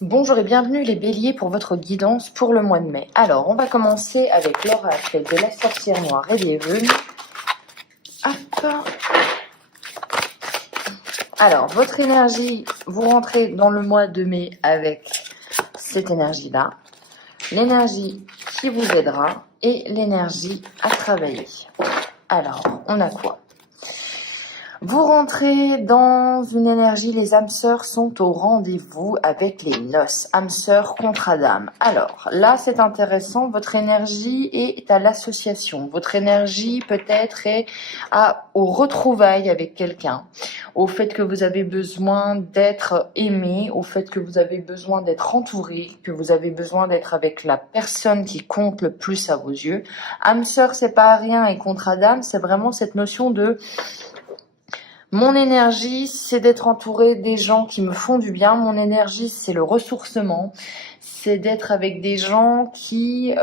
Bonjour et bienvenue les béliers pour votre guidance pour le mois de mai. Alors, on va commencer avec l'oracle de la sorcière noire et des runes. Hop. Alors, votre énergie, vous rentrez dans le mois de mai avec cette énergie-là. L'énergie qui vous aidera et l'énergie à travailler. Alors, on a quoi ? Vous rentrez dans une énergie, les âmes sœurs sont au rendez-vous avec les noces, âmes sœurs contre Adam. Alors là c'est intéressant, votre énergie est à l'association, votre énergie peut-être est au retrouvailles avec quelqu'un, au fait que vous avez besoin d'être aimé, au fait que vous avez besoin d'être entouré, que vous avez besoin d'être avec la personne qui compte le plus à vos yeux. Âme sœur c'est pas rien et contre Adam, c'est vraiment cette notion de mon énergie, c'est d'être entouré des gens qui me font du bien. Mon énergie, c'est le ressourcement. C'est d'être avec des gens qui...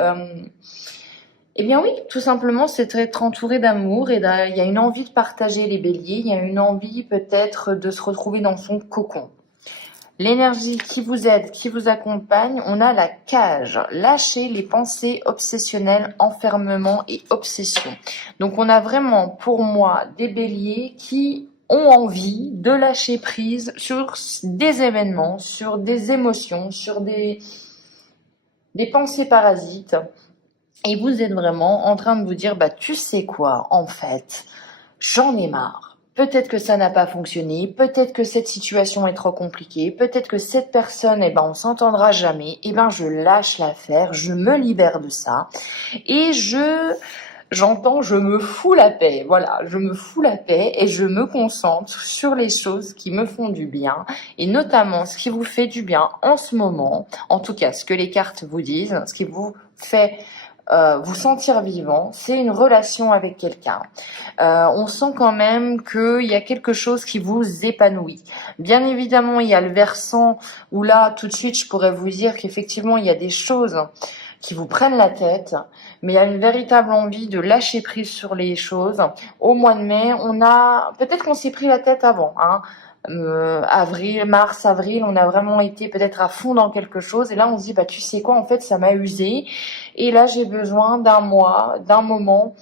eh bien oui, tout simplement, c'est d'être entouré d'amour. Et il y a une envie de partager les béliers. Il y a une envie peut-être de se retrouver dans son cocon. L'énergie qui vous aide, qui vous accompagne, on a la cage. Lâchez les pensées obsessionnelles, enfermement et obsession. Donc on a vraiment, pour moi, des béliers qui ont envie de lâcher prise sur des événements, sur des émotions, sur des pensées parasites. Et vous êtes vraiment en train de vous dire, tu sais quoi, en fait, j'en ai marre. Peut-être que ça n'a pas fonctionné, peut-être que cette situation est trop compliquée, peut-être que cette personne, on s'entendra jamais, je lâche l'affaire, je me libère de ça, et je me fous la paix, voilà, je me fous la paix et je me concentre sur les choses qui me font du bien et notamment ce qui vous fait du bien en ce moment, en tout cas ce que les cartes vous disent, ce qui vous fait vous sentir vivant, c'est une relation avec quelqu'un. On sent quand même qu'il y a quelque chose qui vous épanouit. Bien évidemment, il y a le versant où là, tout de suite, je pourrais vous dire qu'effectivement, il y a des choses qui vous prennent la tête, mais il y a une véritable envie de lâcher prise sur les choses. Au mois de mai, peut-être qu'on s'est pris la tête avant, mars, avril, on a vraiment été peut-être à fond dans quelque chose, et là on se dit, tu sais quoi, en fait, ça m'a usé, et là j'ai besoin d'un mois, d'un moment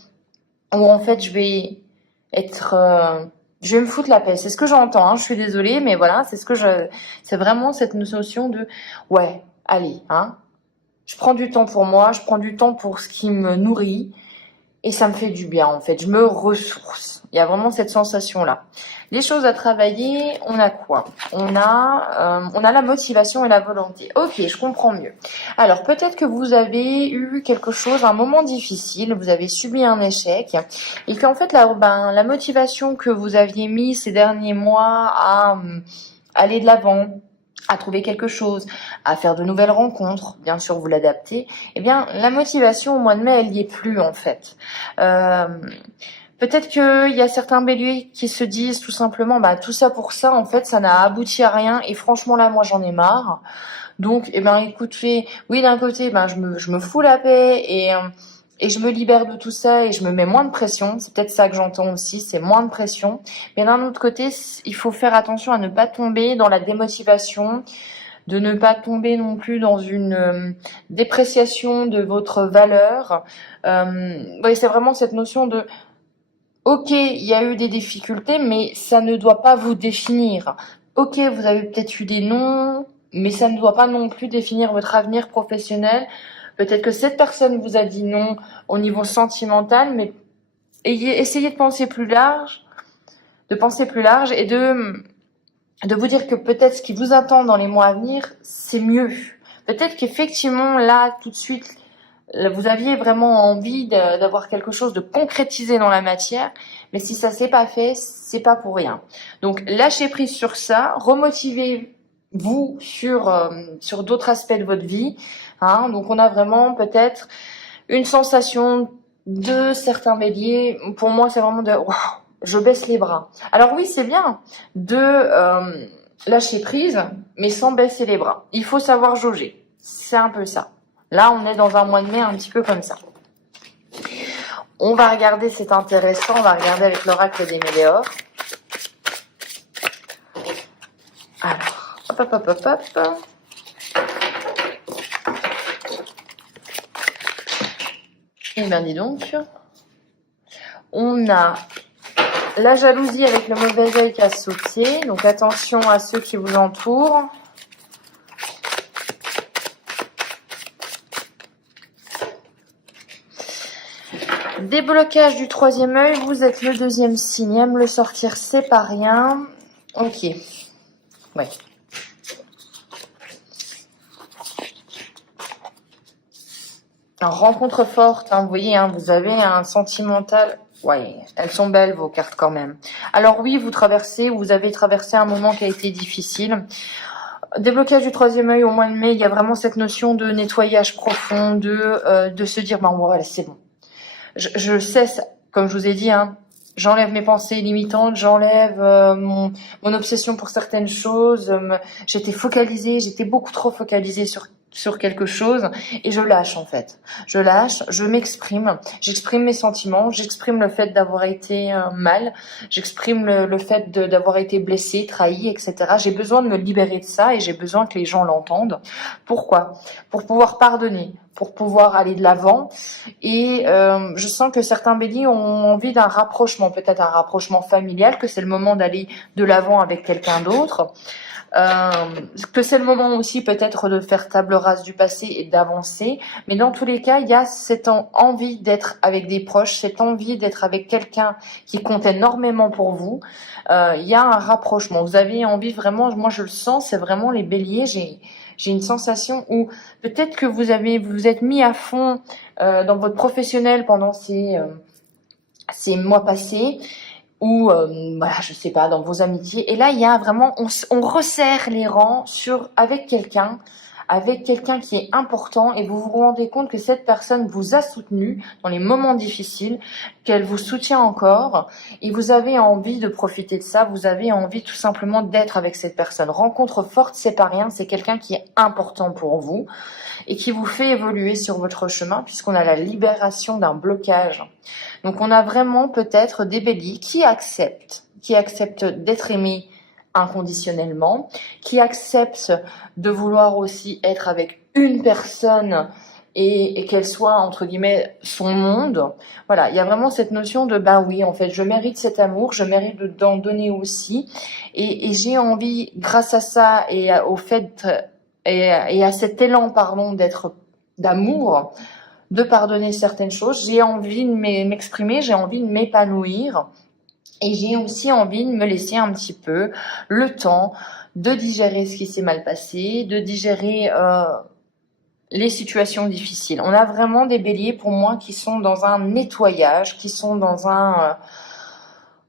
où en fait je vais me foutre la paix. C'est ce que j'entends, je suis désolée, mais voilà, c'est vraiment cette notion de, ouais, allez, je prends du temps pour moi, je prends du temps pour ce qui me nourrit et ça me fait du bien en fait, je me ressource. Il y a vraiment cette sensation-là. Les choses à travailler, on a quoi ? On a la motivation et la volonté. Ok, je comprends mieux. Alors peut-être que vous avez eu quelque chose, un moment difficile, vous avez subi un échec et qu'en fait la motivation que vous aviez mis ces derniers mois à aller de l'avant, à trouver quelque chose, à faire de nouvelles rencontres, bien sûr vous l'adaptez, la motivation au mois de mai, elle n'y est plus en fait. Peut-être qu'il y a certains béliers qui se disent tout simplement, tout ça pour ça, en fait, ça n'a abouti à rien et franchement là, moi j'en ai marre. Donc, écoutez, oui d'un côté, je me fous la paix et je me libère de tout ça et je me mets moins de pression. C'est peut-être ça que j'entends aussi, c'est moins de pression. Mais d'un autre côté, il faut faire attention à ne pas tomber dans la démotivation, de ne pas tomber non plus dans une dépréciation de votre valeur. C'est vraiment cette notion de ok, il y a eu des difficultés, mais ça ne doit pas vous définir. Ok, vous avez peut-être eu des non, mais ça ne doit pas non plus définir votre avenir professionnel. Peut-être que cette personne vous a dit non au niveau sentimental, mais essayez de penser plus large, et de vous dire que peut-être ce qui vous attend dans les mois à venir, c'est mieux. Peut-être qu'effectivement, là, tout de suite, vous aviez vraiment envie d'avoir quelque chose de concrétisé dans la matière, mais si ça s'est pas fait, c'est pas pour rien. Donc, lâchez prise sur ça, remotivez-vous sur d'autres aspects de votre vie. Donc, on a vraiment peut-être une sensation de certains béliers. Pour moi, c'est vraiment de je baisse les bras. Alors oui, c'est bien de lâcher prise, mais sans baisser les bras. Il faut savoir jauger. C'est un peu ça. Là, on est dans un mois de mai un petit peu comme ça. On va regarder, c'est intéressant, on va regarder avec l'oracle des Méléores. Alors, hop. Eh bien, dis donc. On a la jalousie avec le mauvais œil qui a sauté. Donc, attention à ceux qui vous entourent. Déblocage du troisième œil. Vous êtes le deuxième signe. Aime le sortir, c'est pas rien. Ok. Ouais. Rencontre forte, hein, vous voyez, hein, vous avez un sentimental. Ouais, elles sont belles vos cartes quand même. Alors oui, vous avez traversé un moment qui a été difficile. Déblocage du troisième œil au mois de mai, il y a vraiment cette notion de nettoyage profond, de se dire, bon voilà, c'est bon. Je cesse, comme je vous ai dit, hein, j'enlève mes pensées limitantes, j'enlève mon obsession pour certaines choses. J'étais beaucoup trop focalisée sur quelque chose et je lâche en fait. Je lâche, j'exprime mes sentiments, j'exprime le fait d'avoir été mal, j'exprime le fait d'avoir été blessée, trahie, etc. J'ai besoin de me libérer de ça et j'ai besoin que les gens l'entendent. Pourquoi? Pour pouvoir pardonner, pour pouvoir aller de l'avant. Et je sens que certains béliers ont envie d'un rapprochement, peut-être un rapprochement familial, que c'est le moment d'aller de l'avant avec quelqu'un d'autre. Que c'est le moment aussi peut-être de faire table rase du passé et d'avancer. Mais dans tous les cas, il y a cette envie d'être avec des proches, cette envie d'être avec quelqu'un qui compte énormément pour vous. Il y a un rapprochement. Vous avez envie vraiment, moi je le sens, c'est vraiment les béliers. J'ai une sensation où peut-être que vous êtes mis à fond dans votre professionnel pendant ces mois passés. Ou voilà, je sais pas, dans vos amitiés. Et là, il y a vraiment, on resserre les rangs avec quelqu'un qui est important, et vous vous rendez compte que cette personne vous a soutenu dans les moments difficiles, qu'elle vous soutient encore, et vous avez envie de profiter de ça, vous avez envie tout simplement d'être avec cette personne. Rencontre forte, c'est pas rien, c'est quelqu'un qui est important pour vous et qui vous fait évoluer sur votre chemin, puisqu'on a la libération d'un blocage. Donc on a vraiment peut-être des béliers qui acceptent d'être aimés inconditionnellement, qui acceptent de vouloir aussi être avec une personne et qu'elle soit entre guillemets son monde. Voilà, il y a vraiment cette notion de bah oui, en fait, je mérite cet amour, je mérite d'en donner aussi, et j'ai envie, grâce à ça et au fait et à cet élan, pardon, d'amour, de pardonner certaines choses, j'ai envie de m'exprimer, j'ai envie de m'épanouir, et j'ai aussi envie de me laisser un petit peu le temps de digérer ce qui s'est mal passé, de digérer les situations difficiles. On a vraiment des béliers pour moi qui sont dans un nettoyage, qui sont dans un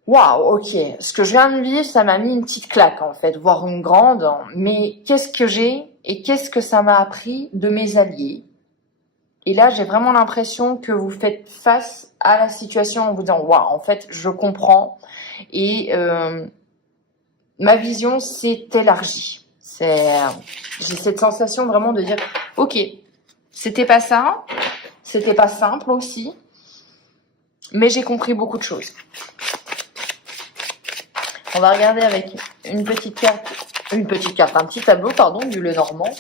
waouh, ok, ce que je viens de vivre, ça m'a mis une petite claque en fait, voire une grande, mais qu'est-ce que j'ai et qu'est-ce que ça m'a appris de mes alliés? Et là, j'ai vraiment l'impression que vous faites face à la situation en vous disant waouh, en fait, je comprends et ma vision s'est élargie. J'ai cette sensation vraiment de dire ok, c'était pas ça, c'était pas simple aussi, mais j'ai compris beaucoup de choses. On va regarder avec un petit tableau, pardon, du Lenormand.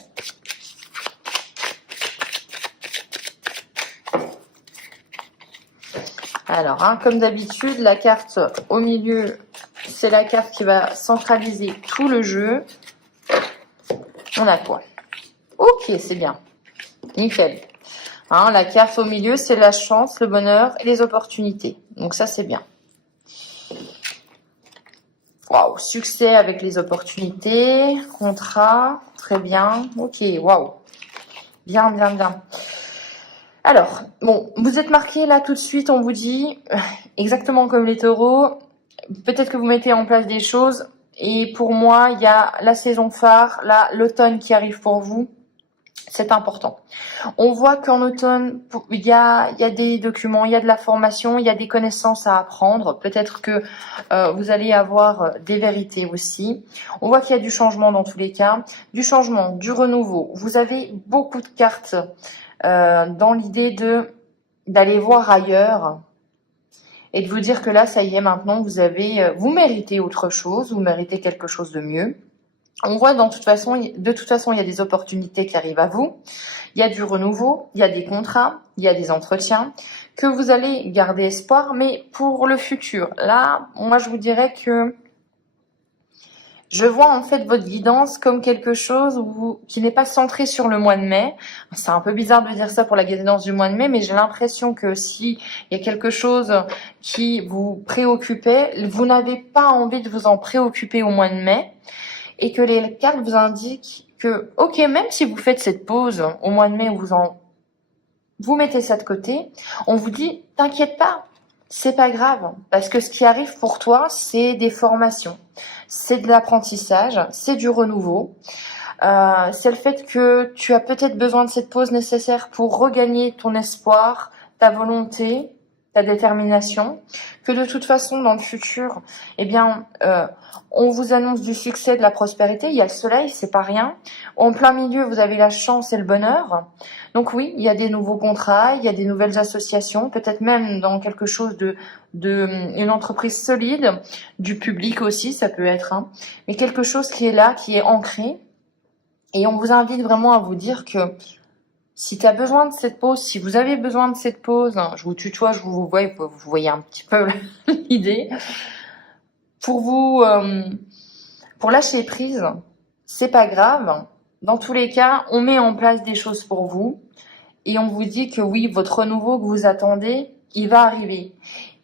Alors, comme d'habitude, la carte au milieu, c'est la carte qui va centraliser tout le jeu. On a quoi? Ok, c'est bien. Nickel. La carte au milieu, c'est la chance, le bonheur et les opportunités. Donc ça, c'est bien. Waouh, succès avec les opportunités, contrat, très bien. Ok, waouh. Bien, bien, bien. Alors, bon, vous êtes marqué là tout de suite, on vous dit, exactement comme les taureaux, peut-être que vous mettez en place des choses, et pour moi, il y a la saison phare, là, l'automne qui arrive pour vous, c'est important. On voit qu'en automne, il y a des documents, il y a de la formation, il y a des connaissances à apprendre, peut-être que vous allez avoir des vérités aussi. On voit qu'il y a du changement dans tous les cas, du changement, du renouveau. Vous avez beaucoup de cartes dans l'idée d'aller voir ailleurs et de vous dire que là, ça y est, maintenant, vous méritez autre chose, vous méritez quelque chose de mieux. On voit de toute façon, il y a des opportunités qui arrivent à vous, il y a du renouveau, il y a des contrats, il y a des entretiens, que vous allez garder espoir, mais pour le futur. Là, moi, je vous dirais que je vois en fait votre guidance comme quelque chose qui n'est pas centré sur le mois de mai. C'est un peu bizarre de dire ça pour la guidance du mois de mai, mais j'ai l'impression que s'il y a quelque chose qui vous préoccupait, vous n'avez pas envie de vous en préoccuper au mois de mai, et que les cartes vous indiquent que, ok, même si vous faites cette pause au mois de mai où vous mettez ça de côté, on vous dit, t'inquiète pas, c'est pas grave, parce que ce qui arrive pour toi, c'est des formations, c'est de l'apprentissage, c'est du renouveau, c'est le fait que tu as peut-être besoin de cette pause nécessaire pour regagner ton espoir, ta volonté, ta détermination, que de toute façon, dans le futur, eh bien, on vous annonce du succès, de la prospérité, il y a le soleil, c'est pas rien. En plein milieu, vous avez la chance et le bonheur. Donc oui, il y a des nouveaux contrats, il y a des nouvelles associations, peut-être même dans quelque chose de une entreprise solide, du public aussi, ça peut être, hein, mais quelque chose qui est là, qui est ancré. Et on vous invite vraiment à vous dire que si tu as besoin de cette pause, si vous avez besoin de cette pause, hein, je vous tutoie, je vous vois, vous voyez un petit peu l'idée, pour lâcher prise, c'est pas grave. Dans tous les cas, on met en place des choses pour vous et on vous dit que oui, votre renouveau que vous attendez, il va arriver.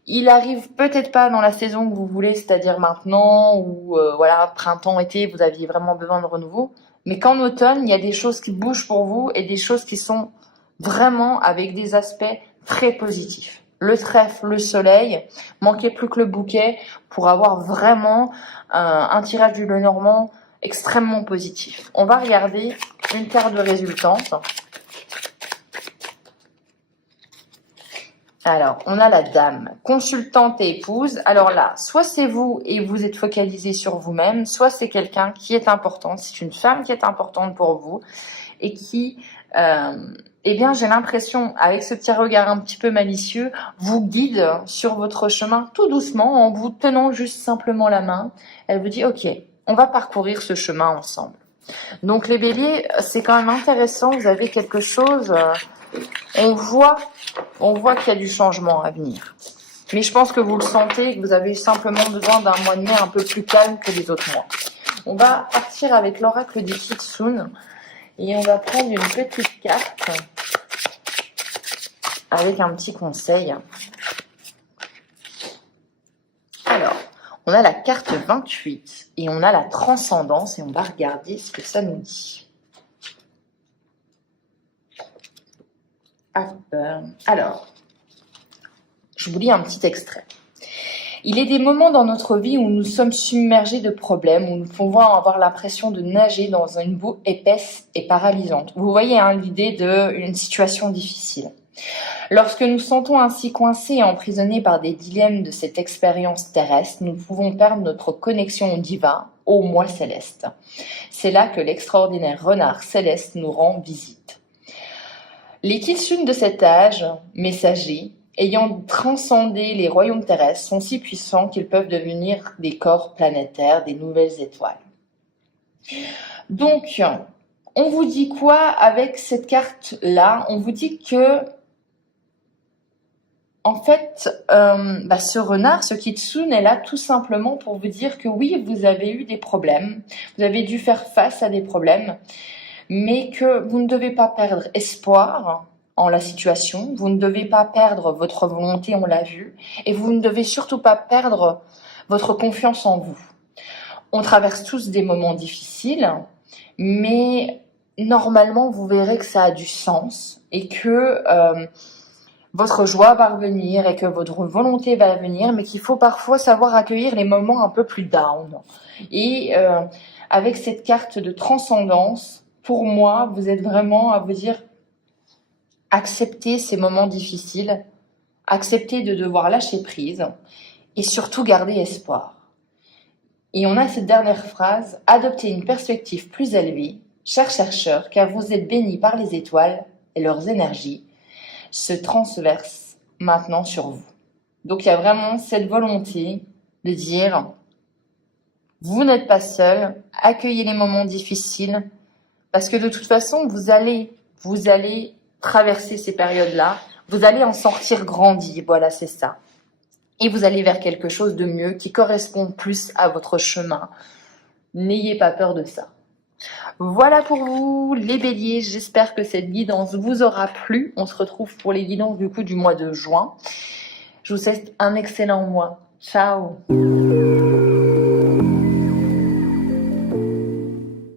Il arrive peut-être pas dans la saison que vous voulez, c'est-à-dire maintenant ou voilà, printemps, été, vous aviez vraiment besoin de renouveau. Mais qu'en automne, il y a des choses qui bougent pour vous et des choses qui sont vraiment avec des aspects très positifs. Le trèfle, le soleil, manquait plus que le bouquet pour avoir vraiment un tirage du Lenormand extrêmement positif. On va regarder une carte de résultante. Alors, on a la dame, consultante et épouse. Alors là, soit c'est vous et vous êtes focalisé sur vous-même, soit c'est quelqu'un qui est important, c'est une femme qui est importante pour vous et qui, eh bien, j'ai l'impression, avec ce petit regard un petit peu malicieux, vous guide sur votre chemin tout doucement en vous tenant juste simplement la main. Elle vous dit, ok, on va parcourir ce chemin ensemble. Donc les béliers, c'est quand même intéressant, vous avez quelque chose... on voit qu'il y a du changement à venir. Mais je pense que vous le sentez, que vous avez simplement besoin d'un mois de mai un peu plus calme que les autres mois. On va partir avec l'oracle du Kitsune et on va prendre une petite carte avec un petit conseil. Alors, on a la carte 28 et on a la transcendance et on va regarder ce que ça nous dit. Alors, je vous lis un petit extrait. Il est des moments dans notre vie où nous sommes submergés de problèmes, où nous pouvons avoir l'impression de nager dans une boue épaisse et paralysante. Vous voyez hein, l'idée d'une situation difficile. Lorsque nous sentons ainsi coincés et emprisonnés par des dilemmes de cette expérience terrestre, nous pouvons perdre notre connexion au divin, au moi céleste. C'est là que l'extraordinaire renard céleste nous rend visite. Les Kitsunes de cet âge, messagers, ayant transcendé les royaumes terrestres, sont si puissants qu'ils peuvent devenir des corps planétaires, des nouvelles étoiles. Donc, on vous dit quoi avec cette carte-là? On vous dit que, en fait, ce renard, ce Kitsune est là tout simplement pour vous dire que oui, vous avez eu des problèmes, vous avez dû faire face à des problèmes, mais que vous ne devez pas perdre espoir en la situation, vous ne devez pas perdre votre volonté, on l'a vu, et vous ne devez surtout pas perdre votre confiance en vous. On traverse tous des moments difficiles, mais normalement, vous verrez que ça a du sens et que votre joie va revenir et que votre volonté va venir, mais qu'il faut parfois savoir accueillir les moments un peu plus down. Et avec cette carte de transcendance, pour moi, vous êtes vraiment à vous dire, acceptez ces moments difficiles, acceptez de devoir lâcher prise et surtout garder espoir. Et on a cette dernière phrase, adoptez une perspective plus élevée, chers chercheurs, car vous êtes bénis par les étoiles et leurs énergies se transversent maintenant sur vous. Donc il y a vraiment cette volonté de dire, vous n'êtes pas seul, accueillez les moments difficiles, parce que de toute façon, vous allez traverser ces périodes-là, Vous allez en sortir grandi, voilà, c'est ça. Et vous allez vers quelque chose de mieux qui correspond plus à votre chemin. N'ayez pas peur de ça. Voilà pour vous les béliers, j'espère que cette guidance vous aura plu. On se retrouve pour les guidances du coup du mois de juin. Je vous souhaite un excellent mois. Ciao.